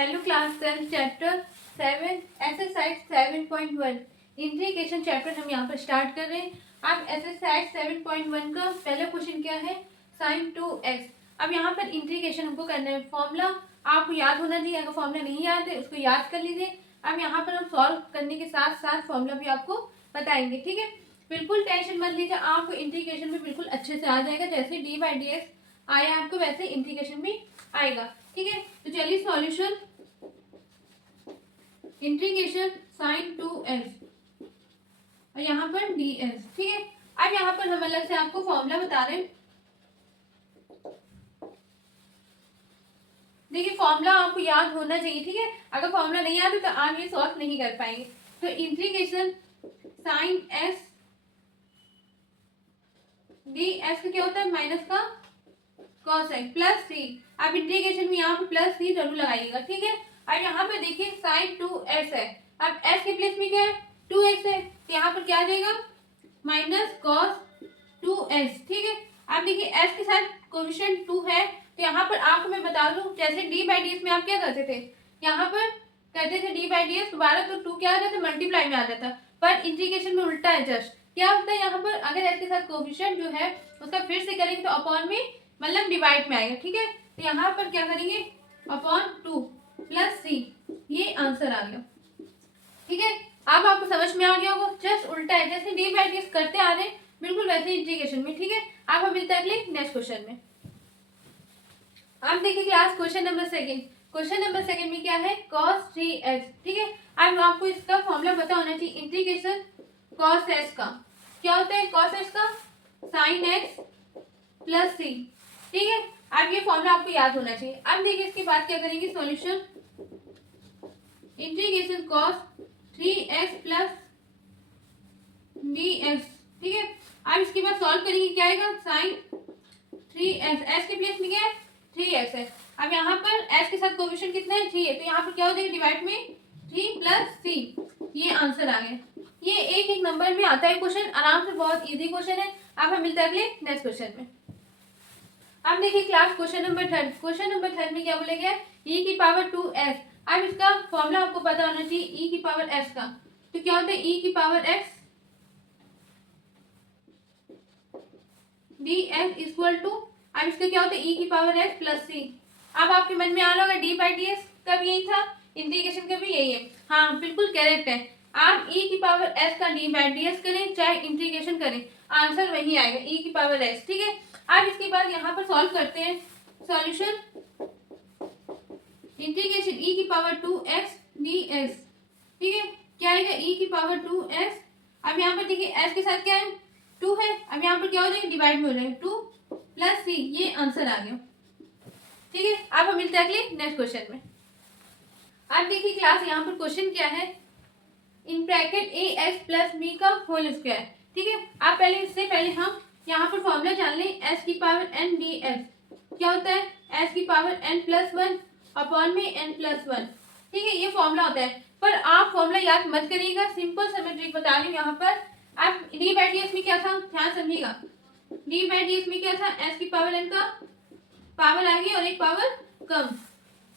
Hello class 10 chapter 7 exercise 7.1 integration chapter हम यहाँ पर स्टार्ट कर रहे हैं। अब एक्सरसाइज 7.1 का पहला क्वेश्चन क्या है, साइन 2x। अब यहाँ पर इंटीग्रेशन हमको करना है। फॉर्मूला आपको याद होना चाहिए, अगर फॉर्मूला नहीं याद है उसको याद कर लीजिए। अब यहाँ पर हम सॉल्व करने के साथ साथ फॉर्मूला भी आपको बताएंगे, ठीक है। बिल्कुल टेंशन मत लीजिए, आपको इंटीग्रेशन में बिल्कुल अच्छे से आ जाएगा। जैसे डी बाई डी एक्स आया आपको वैसे इंटीग्रेशन भी आएगा, ठीक है। तो चलिए सॉल्यूशन इंटीग्रेशन साइन 2x और यहाँ पर dx, ठीक है। अब यहाँ पर हम अलग से आपको फॉर्मूला बता रहे हैं। देखिए फॉर्मूला आपको याद होना चाहिए, ठीक है। अगर फॉर्मूला नहीं याद है तो आप ये सॉल्व नहीं कर पाएंगे। तो इंटीग्रेशन साइन s dx का क्या होता है, माइनस का cos x प्लस सी। आप इंटीग्रेशन में यहाँ पर प्लस सी जरूर लगाइएगा, ठीक है। अब यहाँ पे देखिए साइन 2x है। अब s के प्लेस में क्या है, 2x है, तो यहाँ पर क्या आ जाएगा, माइनस कॉस 2x, ठीक है। अब देखिए s के साथ कोएफिशिएंट 2 है, तो यहाँ पर आपको मैं बता दूं, जैसे d बाई डी में आप क्या करते थे, यहाँ पर करते थे d बाई डी दोबारा तो 2 क्या आ जाता, मल्टीप्लाई में आ जाता। पर इंटीग्रेशन में उल्टा है, जस्ट क्या होता है, यहाँ पर अगर s के साथ कोएफिशिएंट जो है उसका फिर से करेंगे तो अपॉन में मतलब डिवाइड में आएगा, ठीक है। तो यहाँ पर क्या करेंगे, अपॉन 2 प्लस सी, ये आंसर आ गया, ठीक है। अब आपको समझ में आ गया होगा, जस्ट उल्टा है, जैसे डी बाई डी करते आ रहे हैं बिल्कुल वैसे इंटीग्रेशन में, ठीक है। अब हम मिलते हैं अगले नेक्स्ट क्वेश्चन में। अब देखिए class question number second. Question number second में क्या है, cos 3x, ठीक है। अब आपको इसका फॉर्मूला पता होना चाहिए, इंटीग्रेशन cos x का क्या होता है, cos x का sin x प्लस सी, ठीक है। अब ये फॉर्मूला आपको याद होना चाहिए। अब देखिए इसके बाद क्या करेंगे, solution integration cos 3x plus dx, ठीक है। अब इसके बाद सॉल्व करेंगे, क्या आएगा, साइन 3x, s के प्लेस में क्या है 3x है। अब यहाँ पर s के साथ कोएफिशिएंट कितना है, 3 है, तो यहाँ पर क्या हो जाएगा, डिवाइड में 3 प्लस सी, ये आंसर आ गया। ये एक एक नंबर में आता है क्वेश्चन, आराम से, बहुत इजी क्वेश्चन है। अब हम मिलते हैं अगले नेक्स्ट क्वेश्चन में। अब देखिए class question number third. Question number third में क्या बोला गया, e की पावर 2x। अब इसका फॉर्मूला आपको पता होना चाहिए, e की पावर x का। तो क्या होता है, e की power x dx equal to, अब इसका क्या होता है, e की पावर x प्लस सी। अब आपके मन में आ रहा होगा d बाई डी एक्स कब यही था, इंटीग्रेशन का भी यही है। हाँ बिल्कुल करेक्ट है। आप e की पावर s का d बाई डी एक्स करें चाहे इंटीग्रेशन करें, आंसर वही आएगा, e की पावर x, ठीक है। अब इसके बाद यहाँ पर सॉल्व करते हैं, सॉल्यूशन इंटीग्रेशन e की पावर 2x dx, ठीक है। क्या आएगा, e की पावर 2x। अब यहाँ पर देखिए s के साथ क्या है, 2 है, अब यहाँ पर क्या हो जाएगा, डिवाइड में हो जाएगा 2 प्लस सी, ये आंसर आ गया, ठीक है। अब हम मिलते हैं अगले नेक्स्ट क्वेश्चन में। अब देखिए क्लास यहाँ पर क्वेश्चन क्या है, in bracket a x plus B का होल स्क्वायर, ठीक है। अब पहले इससे पहले हम यहाँ पर फॉर्मूला जान लें, एस की पावर एन डी एक्स क्या होता है, एस की पावर एन प्लस 1 अपॉन में एन प्लस 1, ठीक है, ये फॉर्मूला होता है। पर आप फॉर्मूला याद मत करिएगा, सिंपल सा ट्रिक बता रही हूँ यहाँ पर। आप डी बाई डी एक्स में क्या था, ध्यान समझिएगा, डी बाई डी एक्स में क्या था, एस की पावर एन का पावर आ गई और एक पावर कम,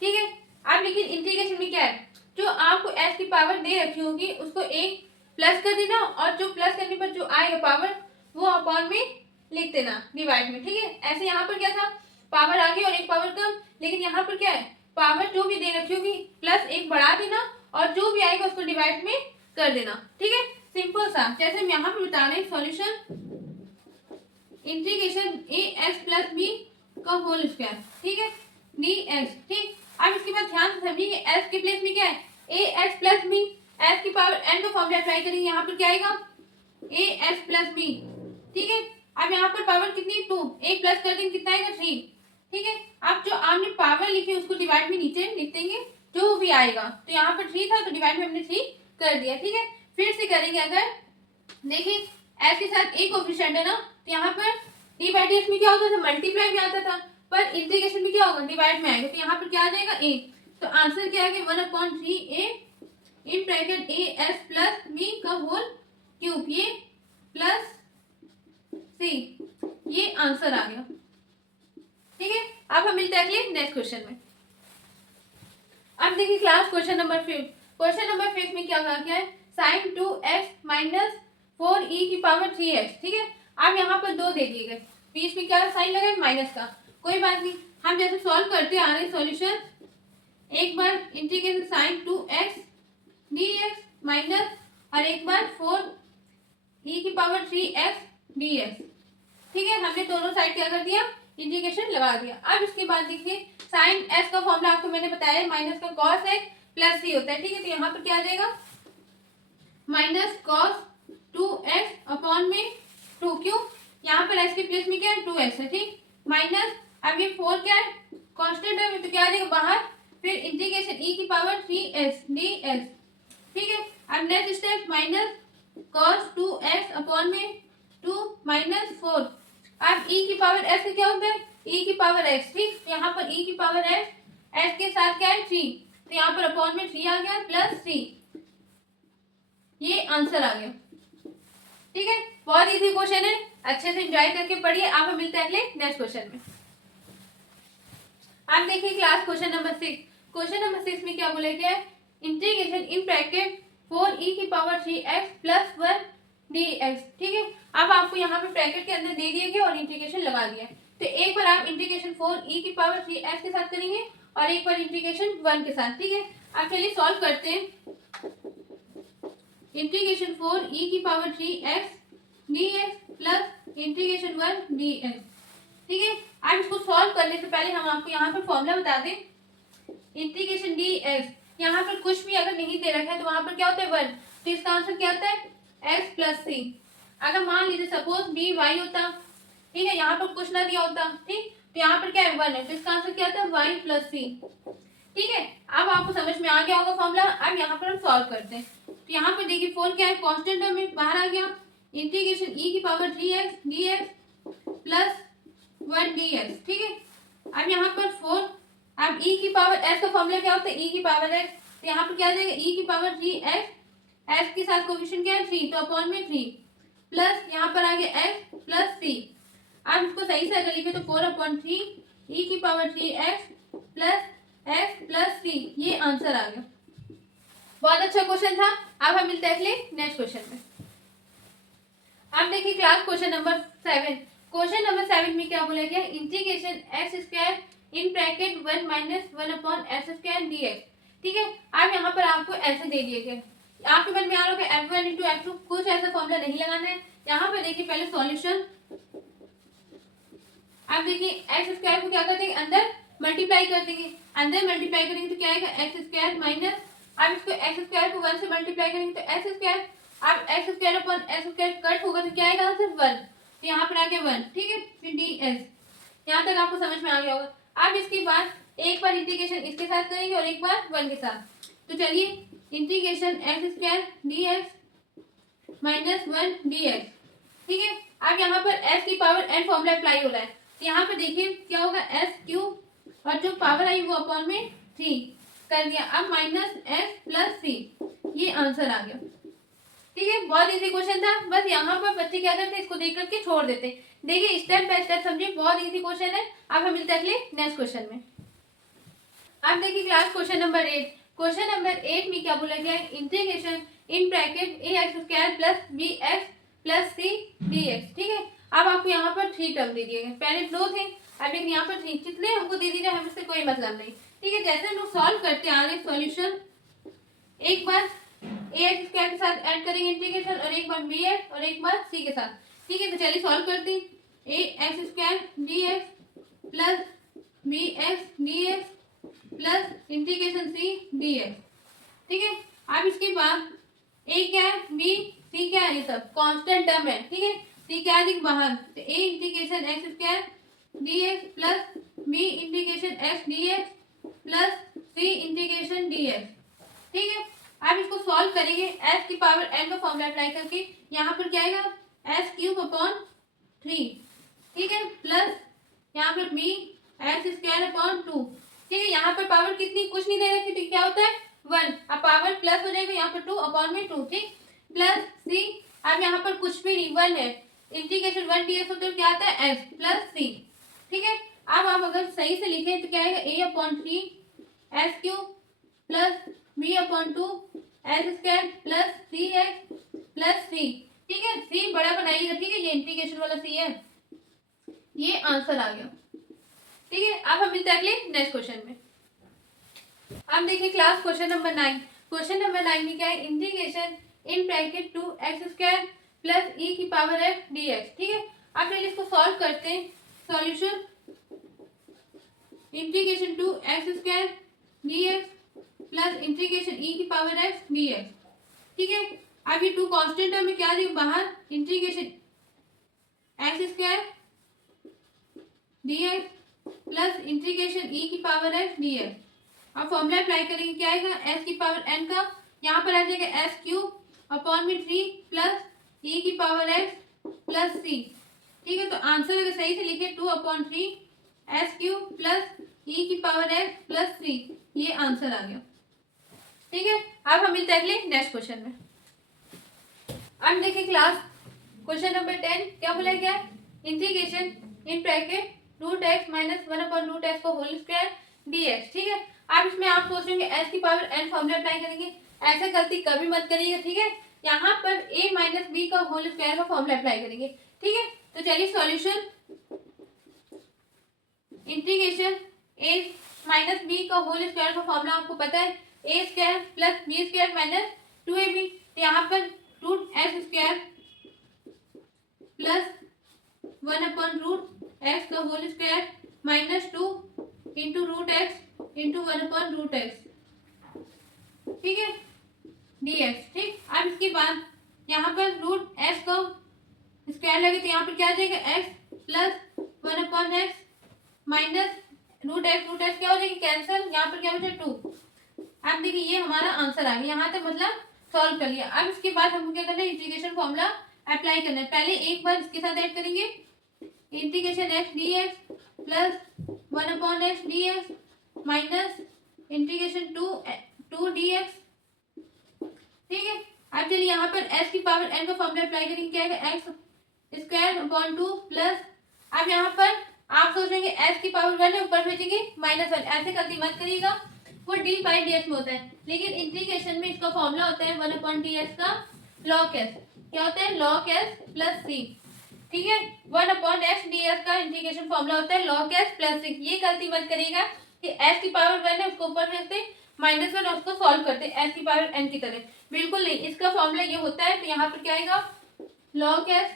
ठीक है। अब लेकिन इंटीग्रेशन में क्या है, जो आपको s की पावर दे रखी होगी उसको एक प्लस कर देना, और जो प्लस करने पर जो आएगा पावर वो अपॉन में लिख देना डिवाइड में, ठीक है। ऐसे यहाँ पर क्या था, पावर आगे और एक पावर कम, लेकिन यहाँ पर क्या है, पावर जो भी दे रखी होगी प्लस एक बढ़ा देना और जो भी आएगा उसको डिवाइड में कर देना, ठीक है। सिंपल सा, जैसे हम यहाँ पर बता रहे हैं, सॉल्यूशन इंटीग्रेशन ए एक्स प्लस बी का होल स्क्वायर, ठीक है, डी एक्स, ठीक। अब इसके बाद ध्यान से समझिए, एस के प्लेस में क्या है, ए एक्स प्लस बी, एस की पावर एन का फॉर्मूला अप्लाई करेंगे, यहाँ पर क्या आएगा, ए एक्स प्लस बी, ठीक है। अब यहाँ पर पावर कितनी, 2, एक प्लस कर देंगे कितना आएगा, 3, ठीक है। अब जो आपने पावर लिखी उसको डिवाइड में नीचे लिख देंगे जो भी आएगा, तो यहाँ पर 3 था तो डिवाइड में हमने 3 कर दिया, ठीक है। फिर से करेंगे, अगर देखिए एस के साथ एक कोएफिशिएंट है ना, तो यहाँ पर डी बाई डी एक्स में क्या होता था, मल्टीप्लाई में आता था, पर इंटीग्रेशन में क्या होगा, डिवाइड में आएगा, तो यहाँ पर क्या आ जाएगा, ए। तो आंसर क्या है, 1/3 A in bracket A S plus B का होल क्यूब, ये प्लस सी, ये आंसर आ गया, ठीक है। अब हम मिलते हैं अगले नेक्स्ट क्वेश्चन में। अब अब देखिए class question number 5। Question number 5 में क्या कहा गया है, साइन 2x माइनस 4e की पावर 3x। ठीक है, अब यहाँ पर 2 दे दिए गए, बीच में क्या साइन लगा है माइनस का, कोई बात नहीं, हम जैसे सॉल्व करते आ रहे सॉल्यूशन, एक बार integration sine 2x dx minus और एक बार 4e की पावर 3x dx। ठीक है, हमने दोनों साइड क्या कर दिया, इंटीग्रेशन लगा दिया। अब इसके बाद देखिए साइन s का फॉर्मूला आपको मैंने बताया माइनस का cos x प्लस c होता है। ठीक है, तो यहाँ पर क्या आ जाएगा, माइनस cos 2x अपॉन में 2, क्यों, यहाँ पर s के प्लेस में क्या है 2x है। ठीक, माइनस अब ये 4 क्या है कांस्टेंट है, तो क्या आ जाएगा बाहर, फिर इंटीग्रेशन e की पावर 3x dx। ठीक है, अब next step minus cos 2x upon में 2 माइनस 4। अब e की पावर s क्या होता है, e की पावर x। ठीक, यहाँ पर e की पावर s के साथ क्या है 3, तो यहाँ पर अपॉन में 3 आ गया प्लस 3, ये आंसर आ गया। ठीक है, बहुत इजी क्वेश्चन है, अच्छे से एंजॉय करके पढ़िए। आप हम मिलते हैं अगले नेक्स्ट क्वेश्चन में। आप देखिए class question number 6। Question number 6 में क्या बोला गया है, इंटीग्रेशन इन ब्रैकेट 4e की पावर 3x प्लस 1 dx। ठीक है, अब आपको यहाँ पे ब्रैकेट के अंदर दे दिए गए और इंटीग्रेशन लगा दिया, तो एक बार आप इंटीग्रेशन 4e की पावर 3x के साथ करेंगे और एक बार इंटीग्रेशन 1 के साथ। ठीक है, अब चलिए सॉल्व करते हैं। इंटीग्रेशन 4e की power 3x dx plus integration 1 dx। ठीक है, अब इसको सॉल्व करने से पहले हम आपको यहाँ पे फॉर्मूला बता दें, इंटीग्रेशन dx, यहाँ पर कुछ भी अगर नहीं दे रखा है तो वहां पर क्या होता है 1, तो इसका आंसर क्या होता है x प्लस सी। अगर मान लीजिए सपोज b y होता, ठीक है, यहाँ पर कुछ ना दिया होता, ठीक, तो यहाँ पर क्या है 1 है, तो इसका आंसर क्या होता है y प्लस सी। ठीक है, अब आपको समझ में आ गया होगा फॉर्मूला। अब यहाँ पर हम सॉल्व करते हैं, तो यहाँ पर देखिए 4 क्या है कॉन्स्टेंट टर्म में बाहर आ गया, इंटीग्रेशन e की power 3x dx plus 1 dx। ठीक है, अब यहाँ पर 4, अब e की पावर s का फॉर्मूला क्या होता है e की पावर x, तो यहाँ पर क्या आ जाएगा e की पावर 3x, s के साथ कोएफिशिएंट क्या है 3, तो अपॉन में 3 प्लस यहाँ पर आ गया x प्लस c। अब इसको सही से अगर लिखे तो 4/3 e की power 3x plus s plus c, ये आंसर आ गया। बहुत अच्छा क्वेश्चन था। अब हम मिलते हैं अगले नेक्स्ट क्वेश्चन में। अब देखिए class question number 7। Question number 7 में क्या बोला गया, integration x square in bracket 1 minus 1/s² dx। ठीक है, अब यहाँ पर आपको ऐसे दे दिए गए, आपके मन में आ रहा है f1 इंटू f2, कुछ ऐसा फॉर्मूला नहीं लगाना है। यहाँ पर देखिए पहले सॉल्यूशन, अब देखिए एक्स स्क्वायर को क्या कर देंगे अंदर मल्टीप्लाई कर देंगे, अंदर मल्टीप्लाई करेंगे तो क्या आएगा एक्स स्क्वायर माइनस, अब इसको एक्स स्क्वायर को 1 से मल्टीप्लाई करेंगे तो एक्स स्क्वायर, अब x square upon x square cut होगा तो क्या आएगा आंसर 1, तो यहाँ पर आ गया 1। ठीक है, फिर डी एस, यहाँ तक आपको समझ में आ गया होगा। अब इसके बाद एक बार इंटीग्रेशन इसके साथ करेंगे और एक बार 1 के साथ, तो चलिए integration x square d x minus 1 D x. ठीक है, अब यहाँ पर s की पावर n फॉर्मूला अप्लाई हो रहा है, तो यहाँ पर देखिए क्या होगा s क्यूब और जो पावर आई वो अपॉन में 3 कर दिया, अब माइनस s प्लस सी, ये आंसर आ गया। ठीक है, बहुत इजी क्वेश्चन था, बस यहाँ पर बच्चे क्या करते हैं इसको देख करके छोड़ देते। देखिए स्टेप बाय स्टेप समझिए, बहुत इजी क्वेश्चन है। अब हम मिलते हैं अगले नेक्स्ट क्वेश्चन में। अब देखिए class question number 8। Question number 8 में क्या बोला गया है, integration in bracket ax² plus bx plus c dx। ठीक है, अब आपको यहाँ पर 3 टर्म दे दिए गए, पहले 2 थे, अब एक यहाँ पर 3, कितने हमको दे दीजिए, हम इससे कोई मतलब नहीं। ठीक है, जैसे हम लोग सॉल्व करते आ रहे सॉल्यूशन, एक बार ax² के साथ ऐड करेंगे इंटीग्रेशन और एक बार bx और एक बार c के साथ। ठीक है, तो चलिए सॉल्व करते हैं, ax² dx plus bx dx plus integration c dx। ठीक है, अब इसके बाद a क्या है b c क्या है, ये सब कांस्टेंट टर्म है। ठीक है, c क्या है बाहर, तो a integration x² dx plus b integration x dx plus c integration dx। ठीक है, अब इसको सॉल्व करेंगे s की पावर n का फॉर्मूला अप्लाई करके, यहाँ पर क्या आएगा s क्यूब अपॉन 3। ठीक है, प्लस यहाँ पर b x² अपॉन 2। ठीक है, यहाँ पर पावर कितनी कुछ नहीं दे रखी, तो क्या होता है 1, अब पावर प्लस हो जाएगा यहाँ पर 2 अपॉन में 2। ठीक, प्लस सी, अब यहाँ पर कुछ भी नहीं 1 है, इंटीग्रेशन 1 ds होता है क्या आता है s प्लस सी। ठीक है, अब आप अगर सही से लिखें तो क्या आएगा a upon 3 s cube plus B upon two S square plus C X plus C. ठीक है, सी बड़ा बनाइएगा। ठीक है, ये इंटीग्रेशन वाला सी है, ये आंसर आ गया। ठीक है, अब हम मिलते हैं अगले नेक्स्ट क्वेश्चन में। अब देखिए class question number 9। Question number 9 में क्या है, integration in bracket two x square plus E की पावर एफ डी एक्स। ठीक है, अब पहले इसको सॉल्व करते हैं। Solution integration two x square d x plus integration e की पावर एफ डी एक्स। ठीक है, अब ये टू कांस्टेंट में क्या देंगे बाहर, integration x square d x plus integration e की पावर एफ डी एक्स। अब फॉर्मूला अप्लाई करेंगे, क्या आएगा, एस की पावर एन का यहाँ पर आ जाएगा एस क्यूब अपॉन में 3 प्लस ई की पावर एक्स प्लस सी। ठीक है, तो आंसर अगर सही से लिखे 2/3 एस क्यूब प्लस ई की पावर एक्स प्लस सी, ये आंसर आ गया। ठीक है, अब हम मिलते हैं अगले नेक्स्ट क्वेश्चन में। अब देखिए क्लास क्वेश्चन नंबर 10 क्या बोला गया, integration in bracket root x minus 1/√x को होल स्क्वायर dx। ठीक है, अब इसमें आप सोच रहे होंगे एस की पावर एन फॉर्मूला अप्लाई करेंगे, ऐसा गलती कभी मत करिएगा। ठीक है, यहाँ पर a माइनस बी का होल स्क्वायर का फॉर्मूला अप्लाई करेंगे। ठीक है, तो चलिए solution integration a minus b का होल स्क्वायर का फॉर्मूला आपको पता है, a square plus b square minus 2ab। तो यहाँ पर root S square plus 1/√x का whole square minus 2 into root x into 1/√x। ठीक है, dx। ठीक, अब इसके बाद यहाँ पर रूट एक्स का स्क्वायर लगे तो यहाँ पर क्या आ जाएगा, x plus 1/x minus root x क्या हो जाएगी, कैंसिल, यहाँ पर क्या बचा 2। अब देखिए ये हमारा आंसर आ गया, यहाँ तक मतलब सॉल्व कर लिया। अब इसके बाद हमको क्या करना है, इंटीग्रेशन फॉर्मूला अप्लाई करना है। पहले एक बार इसके साथ ऐड करेंगे, integration x d x plus 1/x d x minus integration two d x. ठीक है, अब चलिए यहाँ पर s की पावर n का फॉर्मूला अप्लाई करेंगे, क्या आएगा, एक्स स्क्वायर अपॉन 2 प्लस, अब यहाँ पर आप सोचेंगे s की पावर 1 है, ऊपर भेजेंगे -1, ऐसे गलती मत करिएगा, वो d/dx में होता है, लेकिन इंटीग्रेशन में इसका फॉर्मूला होता है 1/ds का log s। क्या होता है, log s प्लस c। ठीक है, 1/x ds का इंटीग्रेशन फॉर्मूला होता है log s प्लस c। ये गलती मत करिएगा कि s की पावर 1 है उसको ऊपर भेजते -1 और उसको सॉल्व करते s की पावर n की तरह, बिल्कुल नहीं। इसका फॉर्मूला ये होता है, तो यहाँ पर क्या आएगा, log s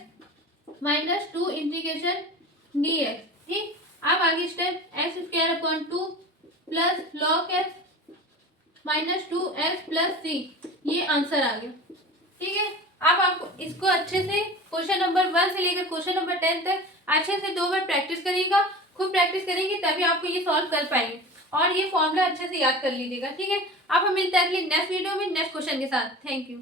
minus 2 integration dx। ठीक, अब आगे step X square upon 2 plus log s minus 2x plus C, ये आंसर आ गया। ठीक है, अब आप इसको अच्छे से क्वेश्चन नंबर 1 से लेकर क्वेश्चन नंबर 10 तक अच्छे से 2 बार प्रैक्टिस करिएगा, खूब प्रैक्टिस करेंगे तभी आपको ये सॉल्व कर पाएंगे, और ये फॉर्मूला अच्छे से याद कर लीजिएगा। ठीक है, अब हम मिलते हैं अगली नेक्स्ट वीडियो में नेक्स्ट क्वेश्चन के साथ। Thank you.